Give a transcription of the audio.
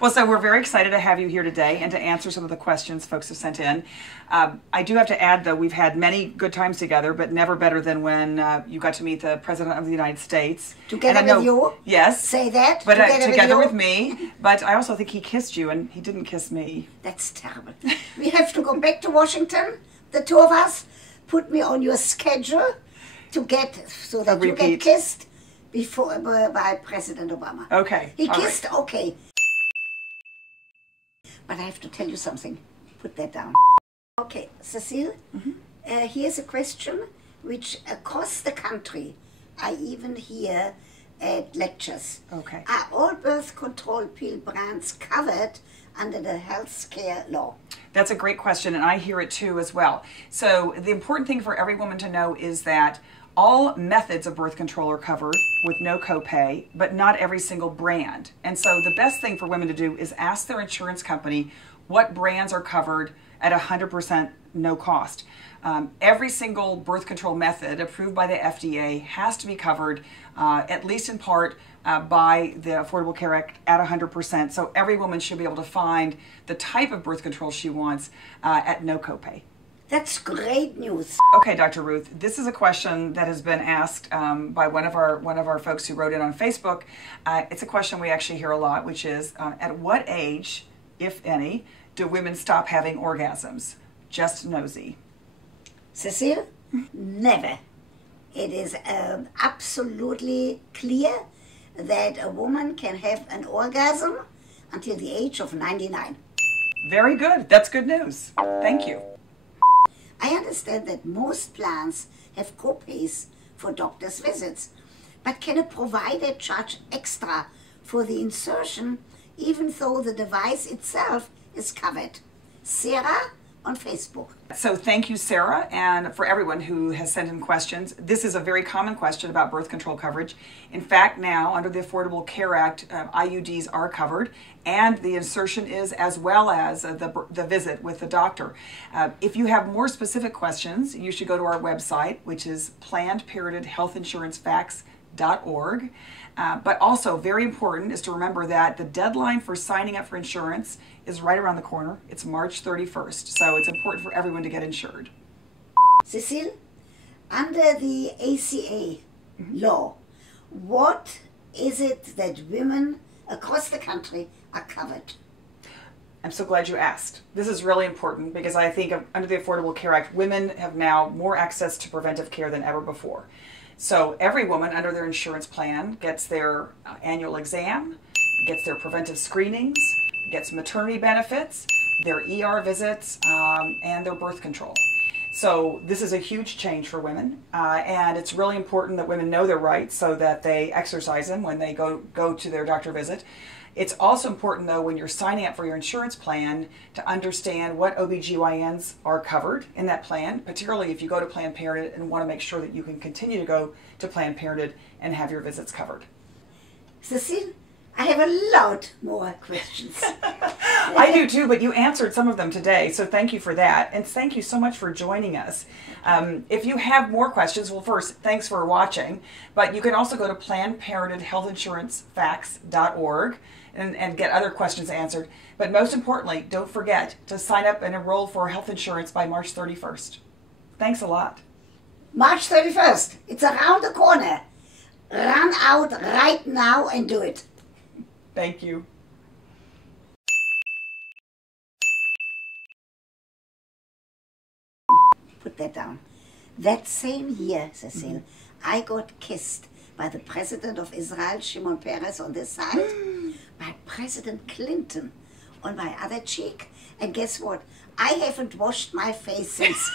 Well, so we're very excited to have you here today and to answer some of the questions folks have sent in. I do have to add, though, we've had many good times together, but never better than when you got to meet the President of the United States. Together with you? Yes. Say that? But together with me. But I also think he kissed you, and he didn't kiss me. That's terrible. We have to go back to Washington, the two of us. Put me on your schedule to get, so that you get kissed before by President Obama. Okay. He kissed, right. Okay. But I have to tell you something. Put that down. Okay, Cecile, here's a question which across the country I even hear at lectures. Okay. Are all birth control pill brands covered under the health care law? That's a great question, and I hear it too as well. So the important thing for every woman to know is that all methods of birth control are covered with no copay, but not every single brand. And so the best thing for women to do is ask their insurance company what brands are covered at 100% no cost. Every single birth control method approved by the FDA has to be covered, at least in part, by the Affordable Care Act at 100%. So every woman should be able to find the type of birth control she wants at no copay. That's great news. Okay, Dr. Ruth, this is a question that has been asked by one of our folks who wrote in on Facebook. It's a question we actually hear a lot, which is, at what age, if any, do women stop having orgasms? Just nosy. Cecile, never. It is absolutely clear that a woman can have an orgasm until the age of 99. Very good. That's good news. Thank you. I understand that most plans have copays for doctor's visits, but can a provider charge extra for the insertion even though the device itself is covered? Sarah on Facebook. So thank you, Sarah, and for everyone who has sent in questions. This is a very common question about birth control coverage. In fact, now, under the Affordable Care Act, IUDs are covered, and the insertion is, as well as the visit with the doctor. If you have more specific questions, you should go to our website, which is PlannedParenthoodHealthInsuranceFacts.org. But also, very important is to remember that the deadline for signing up for insurance is right around the corner. It's March 31st, so it's important for everyone to get insured. Cecile, under the ACA law, what is it that women across the country are covered? I'm so glad you asked. This is really important because I think under the Affordable Care Act, women have now more access to preventive care than ever before. So every woman under their insurance plan gets their annual exam, gets their preventive screenings, gets maternity benefits, their ER visits, and their birth control. So this is a huge change for women, and it's really important that women know their rights so that they exercise them when they go to their doctor visit. It's also important, though, when you're signing up for your insurance plan to understand what OBGYNs are covered in that plan, particularly if you go to Planned Parenthood and want to make sure that you can continue to go to Planned Parenthood and have your visits covered. Cecile, I have a lot more questions. I do too, but you answered some of them today, so thank you for that. And thank you so much for joining us. If you have more questions, well, first, thanks for watching, but you can also go to PlannedParenthoodHealthInsuranceFacts.org and get other questions answered. But most importantly, don't forget to sign up and enroll for health insurance by March 31st. Thanks a lot. March 31st. It's around the corner. Run out right now and do it. Thank you. Put that down. That same year, Cecile, I got kissed by the President of Israel, Shimon Peres, on this side, by President Clinton on my other cheek, and guess what? I haven't washed my face since.